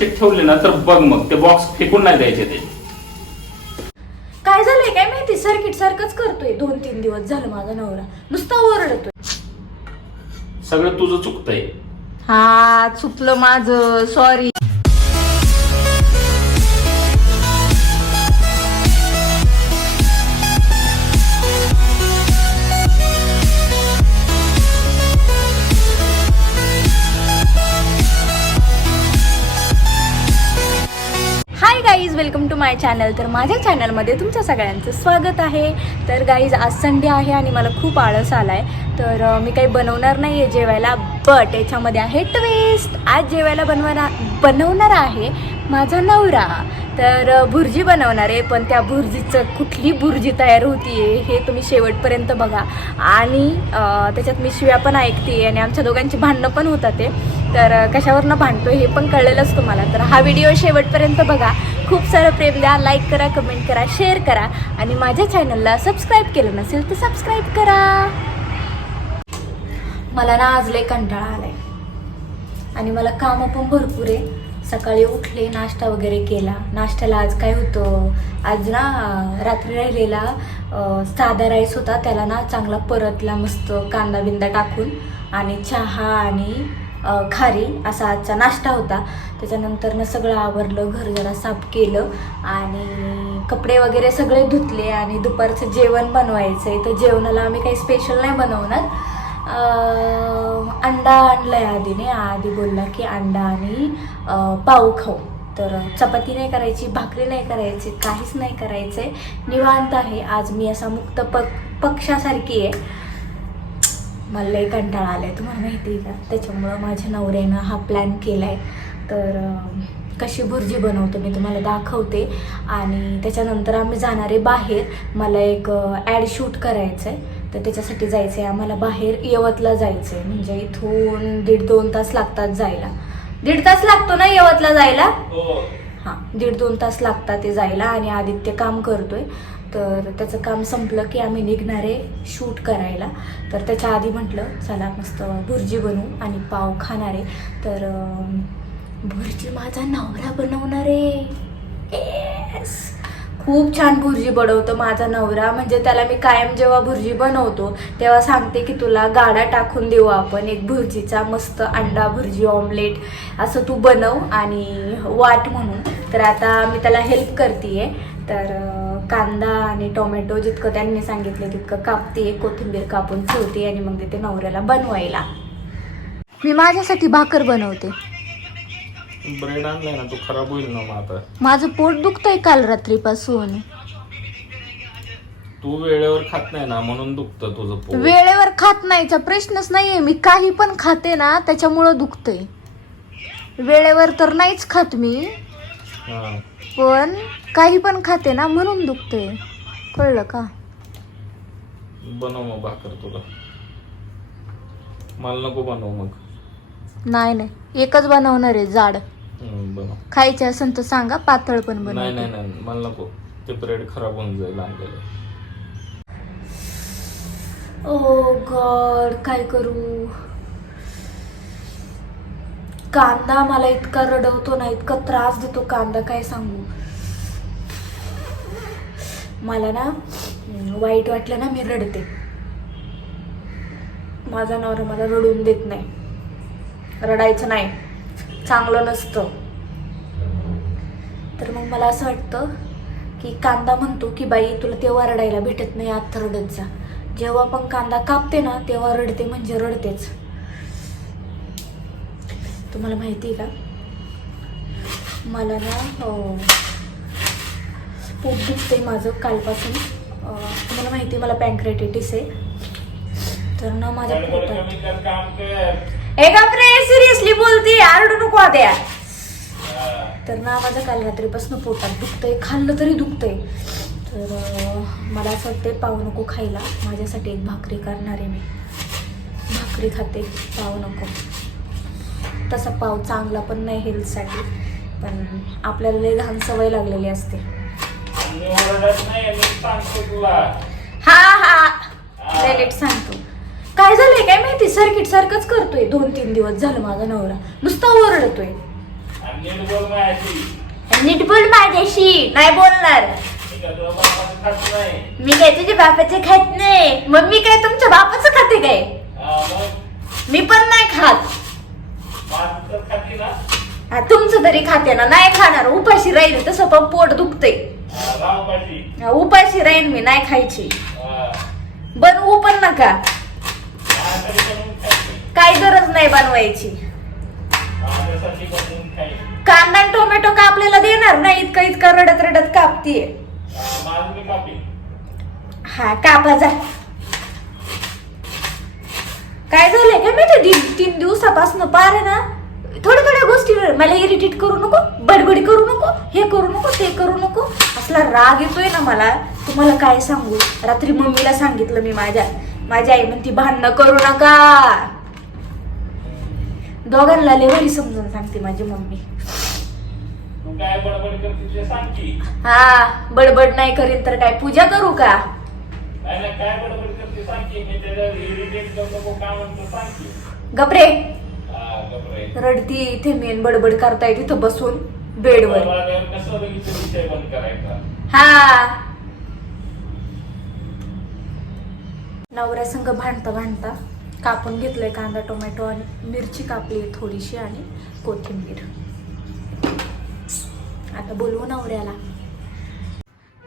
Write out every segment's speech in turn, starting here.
ठेवले ना तर बघ मग ते बॉक्स फेकून नाही द्यायचे ते. काय झालंय काय माहिती? सर्किट सारखंच करतोय. दोन तीन दिवस झालं माझा नवरा. नुसता ओरडतोय. सगळं तुझं चुकतंय. हा चुकलं माझं. सॉरी टू माय चॅनल तर माझ्या चॅनलमध्ये तुमच्या सगळ्यांचं स्वागत आहे. तर गाईज आज संडे आहे आणि मला खूप आळस आला आहे तर मी काही बनवणार नाही आहे जेवायला बट याच्यामध्ये आहे ट्विस्ट आज जेवायला बनवणार बनवणार आहे माझा नवरा. तर भुर्जी बनवणार आहे पण त्या भुर्जीचं कुठली भुर्जी तयार होती आहे हे तुम्ही शेवटपर्यंत बघा. आणि त्याच्यात मी शिव्या पण ऐकते आणि आमच्या दोघांची भांडणं पण होतात ते. तर कशावरनं भांडतो हे पण कळलेलंच तुम्हाला. तर हा व्हिडिओ शेवटपर्यंत बघा. खूप सारं प्रेम द्या लाईक करा कमेंट करा शेअर करा. आणि माझ्या चॅनलला सबस्क्राईब केलं नसेल तर सबस्क्राईब करा. मला ना आज लय कंटाळा आलाय. आणि मला काम पण भरपूर आहे. सकाळी उठले नाश्ता वगैरे केला. नाश्त्याला आज काय होतं? आज ना रात्री राहिलेला साधा राईस होता. त्याला ना चांगला परतला मस्त कांदा बिंदा टाकून. आणि चहा आणि खारी असा आजचा नाश्ता होता. त्याच्यानंतरनं सगळं आवरलं घर जरा साफ केलं आणि कपडे वगैरे सगळे धुतले आणि दुपारचं जेवण बनवायचं आहे तर जेवणाला आम्ही काही स्पेशल नाही बनवणार. अंडा आणला आहे आधीने. आधी बोलला की अंडा आणि पाव खाऊ. तर चपाती नाही करायची भाकरी नाही करायची काहीच नाही करायचं आहे निवांत आहे. आज मी असा मुक्त पक पक्षासारखी आहे. मला लई कंटाळा आलाय तुम्हाला माहिती आहे का? त्याच्यामुळं माझ्या नवऱ्यानं हा प्लॅन केलाय. तर अं, कशी भुर्जी बनवतो मी तुम्हाला दाखवते. आणि त्याच्यानंतर आम्ही जाणार आहे बाहेर. मला एक ॲड शूट करायचं आहे तर त्याच्यासाठी जायचं आहे आम्हाला बाहेर यवतला जायचं आहे म्हणजे इथून दीड दोन तास लागतात जायला. दीड तास लागतो ना यवतला जायला? हां दीड दोन तास लागतात ते जायला. आणि आदित्य काम करतोय. तर त्याचं काम संपलं की आम्ही निघणार आहे शूट करायला. तर त्याच्या आधी म्हटलं चला मस्त भुर्जी बनवू आणि पाव खाणार. आहे तर भुर्जी माझा नवरा बनवणार आहे. येस खूप छान भुर्जी बनवतो माझा नवरा. म्हणजे त्याला मी कायम जेव्हा भुर्जी बनवतो तेव्हा सांगते की तुला गाडा टाकून देऊ आपण. एक भुर्जीचा मस्त अंडा भुर्जी ऑमलेट असं तू बनव आणि वाट म्हणून. तर आता मी त्याला हेल्प करते तर कांदा आणि टोमॅटो जितकं त्यांनी सांगितलं तितकं कापते. कोथिंबीर कापून ठेवते आणि मग देते नवऱ्याला बनवायला. मी माझ्यासाठी भाकर बनवते. ब्रेड आणलाय ना तू खराब होईल ना मग आता. माझं पोट दुखतंय काल रात्रीपासून. तू वेळेवर खात नाही ना म्हणून दुखतं तुझं पोट. वेळेवर खात नाहीचा प्रश्नच नाहीये. मी काही पण खाते ना त्याच्यामुळं दुखतंय. वेळेवर तर नाहीच खात मी. हा. पण काही पण खाते ना म्हणून दुखतंय. कळलं का? बनव मग भाकर तुला. मला नको बनव मग. नाही नाही. एकच बनवणार आहे जाड. हम्म, बनव. खायचे असेल तर सांगा पातळ पण नाही बनव नाही नाही. मला नको. ते ब्रेड खराब होऊन जाईल आणलेलं ओ गॉड काय करू? कांदा मला इतका रडवतो ना इतका त्रास देतो कांदा काय सांगू? मला ना वाईट वाटलं ना मी रडते. माझा नवरा मला रडून देत नाही. रडायचं नाही. चांगलं नसतं. तर मग मला असं वाटतं की कांदा म्हणतो की बाई तुला तेव्हा रडायला भेटत नाही आत्ता रडत जा. जेव्हा पण कांदा कापते ना तेव्हा रडते म्हणजे रडतेच. तुम्हाला माहिती आहे का? मला ना पोट दुखतंय माझं कालपासून. तुम्हाला माहिती आहे मला पँक्रेटिटिस आहे. तर ना माझ्या पोटात ए सिरियसली बोलते आरडू नको आता तर ना माझं काल रात्रीपासून पोटात दुखतंय खाल्लं तरी दुखतंय. तर मला असं वाटतंय पाव नको खायला. माझ्यासाठी एक भाकरी करणार आहे मी. भाकरी खाते पाव नको. तसा पाव चांगला पण नाही हेल्थसाठी पण आपल्याला लई घाण सवय लागलेली असते. हा हा. डायरेक्ट सांगतो. काय झालंय काय माहिती? सर्किट सारखंच करतोय. दोन तीन दिवस झालं माझा नवरा. नुसता ओरडतोय. नीट बोल माझ्याशी. नाही बोलणार. मी काय तुझ्या बापाचे खात नाही. मग मी काय तुमच्या बापाचं खाते काय? मी पण नाही खात. हा, तुमचं तरी खाते ना नाही खाणार उपाशी राहील तसं पण पोट दुखतंय उपाशी राहील मी नाही खायची बनवू पण नका काय गरज नाही बनवायची कांदा आणि टोमॅटो कापलेला देणार नाही इतकं इतकं रडत रडत कापतीये हा कापा जा काय झालंय का मी ते तीन तीन दिवसापासून पार आहे ना थोड्या थोड्या गोष्टी मला इरिटेट करू नको बडबडी करू नको हे करू नको ते करू नको. असला राग येतोय ना मला तुम्हाला काय सांगू? रात्री मम्मीला सांगितलं मी माझ्या माझी आई म्हणती भांडणं करू नका. दोघांना लेवली समजून सांगते माझी मम्मी. काय हा बडबड नाही करीन तर काय? पूजा करू का? काय बडबड गपरे. रडती इथे मेन बडबड करताय तिथं बसून बेडवर. हा. नवऱ्या संग भांडता भांडता कापून घेतलंय कांदा टोमॅटो आणि मिरची कापली थोडीशी आणि कोथिंबीर. आता बोलवू नवऱ्याला.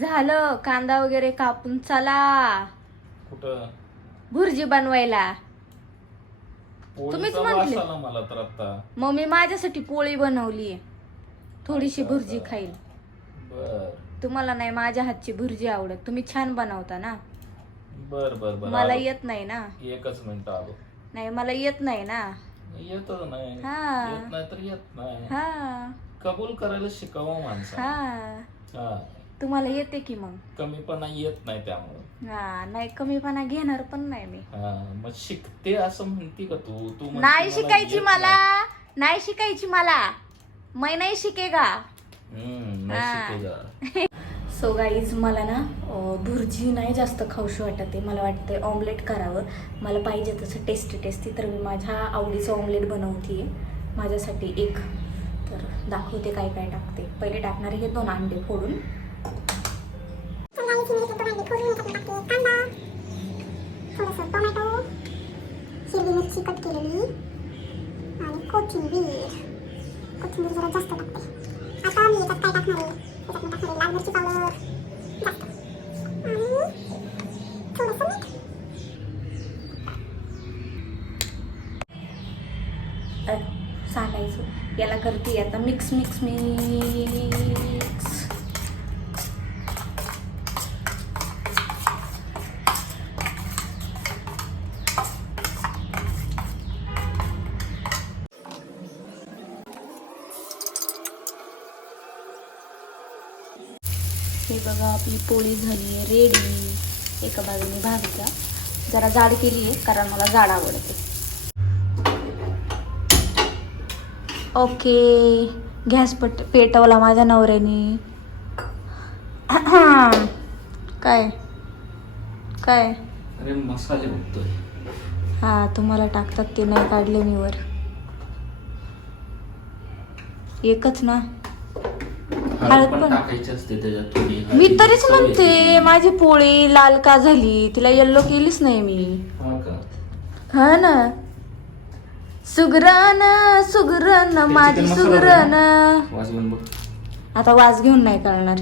झालं कांदा वगैरे कापून चला. कुठं? भुर्जी बनवायला. तुम्हीच म्हंटले. मला तर आता मग मी माझ्यासाठी पोळी बनवली. थोडीशी भुर्जी खाईल. बर. तुम्हाला नाही माझ्या हातची भुर्जी आवडत. तुम्ही छान बनवता ना. बर बर बर. मला आलो. येत नाही ना. एकच मिनिट आलो. नाही मला येत नाही ना. येतच नाही. हा. येत नाही तर येत नाही. हा. कबूल करायला शिकावं माणसं हा. हा. तुम्हाला येते की मग? कमीपणा येत नाही त्यामुळे. हा नाही कमीपणा घेणार पण नाही मी. हा मग शिकते असं म्हणते का तू? तू म्हणते नाही मला शिकायची येत मला. नाही. शिकायची मला. मै नाही शिकेगा नाही. हम्म, नाही हा. शिकेगा. सो गाईज मला ना अं, भुर्जी नाही जास्त खाऊशी वाटत आहे. मला वाटतंय ऑमलेट करावं. मला पाहिजे तसं टेस्टी टेस्टी तर मी माझ्या आवडीचं ऑमलेट बनवते. माझ्यासाठी एक. तर दाखवते काय काय टाकते. पहिले टाकणारे हे दोन अंडे फोडून. मिरची आणि कोथिंबीर. कोथिंबीर जरा जास्त टाकते आता मी याच्यात काय टाकणार आहे? याच्यात मी टाकणार आहे लाल मिरची पावडर. जास्त. आणि थोडंसं मीठ. सांगायचं याला करते आता. मिक्स मिक्स मी हे बघा आपली पोळी झाली आहे रेडी एका बाजूने भाजचा. जरा जाड केली आहे कारण मला जाड आवडते. ओके गॅस पट पेटवला माझ्या नवऱ्याने. काय? काय? अरे मसाले बघतोय हा तुम्हाला टाकतात ते नाही काढले मी वर. एकच ना? हळद पण. पण. टाकायची असते त्याच्यात थोडी मी तरीच म्हणते. माझी पोळी लाल का झाली तिला येल्लो केलीच नाही मी. हा हा ना. सुगरण सुगरण माझी सुगरण आता वाज घेऊन नाही कळणार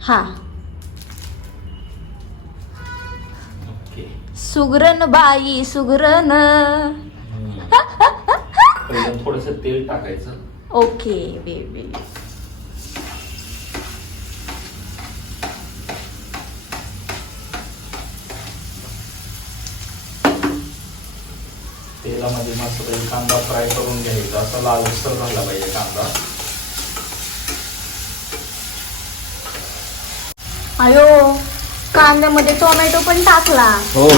हा. सुगरण बाई सुगरण थोडस तेल टाकायचं. ओके बेबी तेलामध्ये मस्त कांदा फ्राय करून घ्यायचा. असा लालसर झाला पाहिजे कांदा. अयो कांद्यामध्ये टोमॅटो पण टाकला. हो.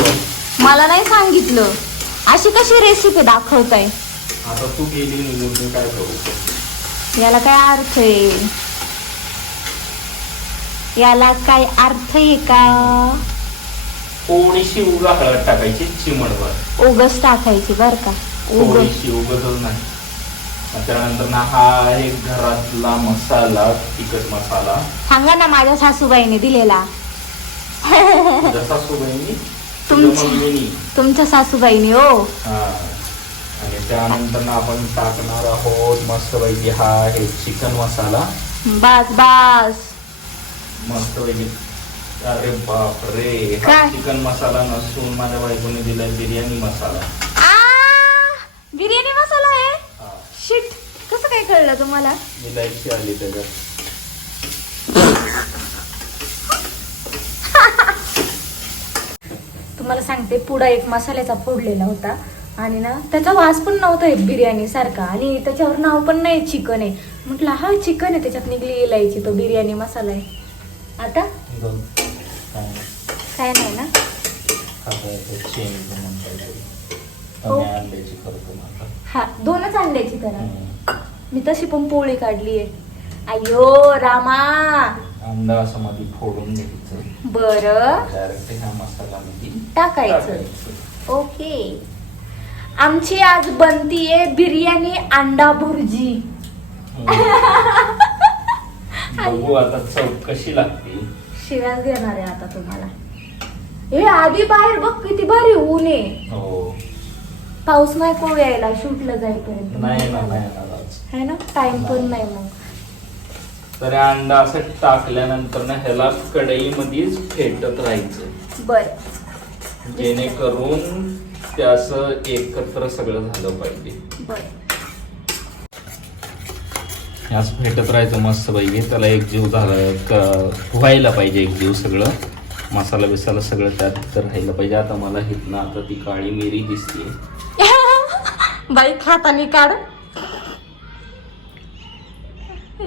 मला नाही सांगितलं. अशी कशी रेसिपी दाखवताय? आता तू गेली निघून मी काय करू? याला काय अर्थ आहे? याला काय अर्थ आहे का? थोडीशी उगा हळद टाकायची चिमणभर उगस टाकायची बर का. थोडीशी उगतच नाही. त्यानंतर ना हा आहे घरातला मसाला तिखट मसाला. सांगा ना माझ्या सासूबाईने दिलेला. जसा सोबईनी तुमची. मम्मीनी? तुमच्या सासूबाईने हो. हा. त्यानंतर आपण टाकणार आहोत मस्तपैकी हा आहे चिकन मसाला. बास बास. मस्तपैकी अरे बाप रे हा काय? चिकन मसाला नसून माझ्या बायकोने दिलाय बिर्याणी मसाला. आ बिर्याणी मसाला आहे? हा. शिट कसं काय कळलं तुम्हाला? इलायची आली त्याच्यात. तुम्हाला सांगते पुढा एक मसाल्याचा फोडलेला होता. आणि ना त्याचा वास पण नव्हता येत बिर्याणी सारखा. आणि त्याच्यावर नाव पण नाही चिकन आहे. म्हटलं हा चिकन आहे. त्याच्यात निघली इलायची तो बिर्याणी मसाला आहे. आता? काय नाही ना? हो. हा दोनच अंड्याची करा. मी तशी पण पोळी काढली आहे. अयो रामा! फोडून घ्यायचं. बर. टाकायचं. ओके. आमची आज बनतीये बिर्याणी अंडा भुर्जी. बघू आता चव कशी लागते. शिव्याच देणार आहे आता तुम्हाला. हे आधी बाहेर बघ किती भारी ऊन आहे. हो. पाऊस नाही को यायला शूटला जाईपर्यंत. नाही ना नाही येणार आज है ना? टाइम पण नाही मग. तर हे अंडा असं टाकल्यानंतर ना ह्याला कढईमध्येच फेटत राहायचं. बर. जेणेकरून ते असं एकत्र सगळं झालं पाहिजे. असं फेटत राहायचं मस्त पाहिजे त्याला एक जीव झाला क- व्हायला पाहिजे एक जीव सगळं. मसाला बिसाला सगळं त्यात राहायला पाहिजे. आता मला हिथनं आता ती काळी मिरी दिसते बाई खातानी काढ.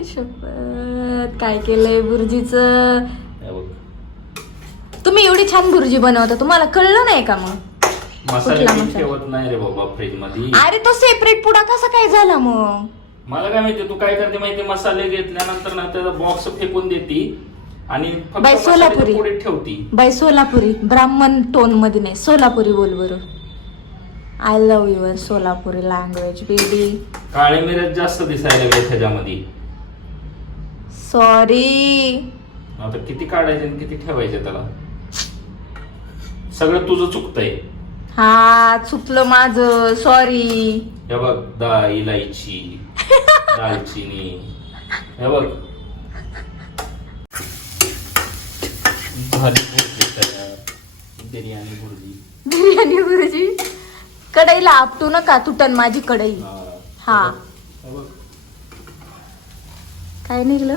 शपथ काय केलंय भुर्जीच हे बघ. तुम्ही एवढी छान भुर्जी बनवता तुम्हाला कळलं नाही का मग? मसाले कुठला मी मसाला? ठेवत नाही रे बाबा फ्रीजमध्ये अरे तो सेपरेट पुडा कसा काय झाला मग? मला काय माहिती तू काय करते माहिती मसाले घेतल्यानंतर ना त्याचा बॉक्स फेकून देती आणि फक्त बाई, मसाल्याच्या सोलापुरी. पुढे ठेवती. बाई सोलापुरी. ब्राह्मण टोनमध्ये नाही. सोलापुरी बोल बरं. I love your Solapuri language baby काळे मिरच जास्त दिसायला लागले त्याच्यामध्ये. सॉरी आता किती काढायचे आणि किती ठेवायचे त्याला? सगळं तुझं चुकतंय. हा चुकलं माझं. सॉरी हे बघ दा इलायची. दालचिनी. हे बघ. भुर्जी तयार. बिर्याणी भुर्जी. बिर्याणी कढईला आपटू नका तुटन माझी कढई. हा. हे बघ. काय निघलं?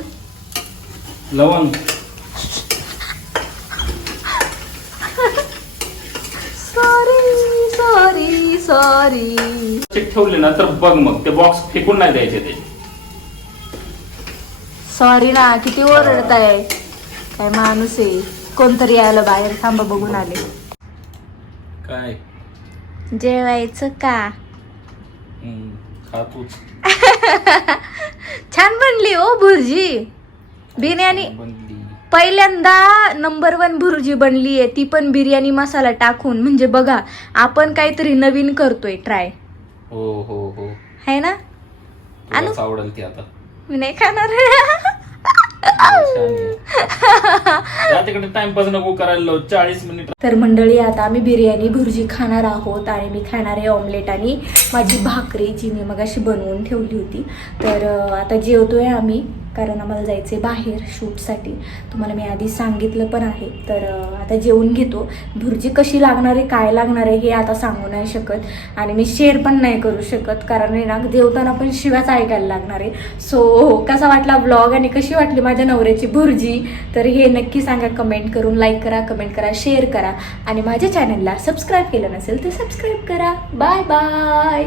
लवंग सॉरी सॉरी. ठेवले ना तर बघ मग ते बॉक्स फेकून नाही द्यायचे ते. सॉरी ना किती ओरडताय. काय माणूस आहे. कोणतरी आलं बाहेर थांबा बघून आले. काय? जेवायचं का? हम्म, खा तूच. छान बनली ओ भुर्जी. बिर्याणी. बनली. पहिल्यांदा नंबर वन भुर्जी बनली आहे ती पण बिर्याणी मसाला टाकून. म्हणजे बघा आपण काहीतरी नवीन करतोय ट्राय हो हो हो. है ना? तुलाच आवडेल ती आता. मी नाही खाणार. त्या तिकडे टाइमपास नको करायला लावू. चाळीस मिनिट तर मंडळी आता आम्ही बिर्याणी भुर्जी खाणार आहोत आणि मी खाणार आहे ऑमलेट आणि माझी भाकरी जी मी मगाशी बनवून ठेवली होती. तर अं, आता जेवतोय आम्ही. कारण आम्हाला जायचं आहे बाहेर शूटसाठी. तुम्हाला मी आधी सांगितलं पण आहे. तर आता जेवून घेतो. भुर्जी कशी लागणार आहे काय लागणार आहे हे आता सांगू नाही शकत. आणि मी शेअर पण नाही करू शकत. कारण आहे ना जेवताना पण शिवाच ऐकायला लागणार आहे. सो कसा वाटला ब्लॉग आणि कशी वाटली माझ्या नवऱ्याची भुर्जी? तर हे नक्की सांगा. कमेंट करून लाईक करा कमेंट करा शेअर करा. आणि माझ्या चॅनलला सबस्क्राईब केलं नसेल तर सबस्क्राईब करा. Bye bye